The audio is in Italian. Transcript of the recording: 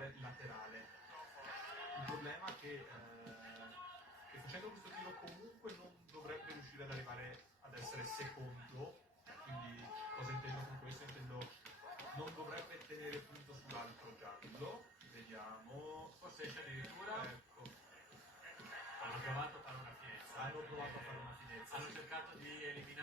andare laterale. Il problema è che facendo questo tiro comunque non dovrebbe riuscire ad arrivare ad essere secondo, quindi cosa intendo con questo? Intendo non dovrebbe tenere punto sull'altro giallo, vediamo, Forse esce addirittura. ecco. Hanno provato a fare una finezza. Hanno provato a fare una finezza. Hanno sì. cercato di eliminare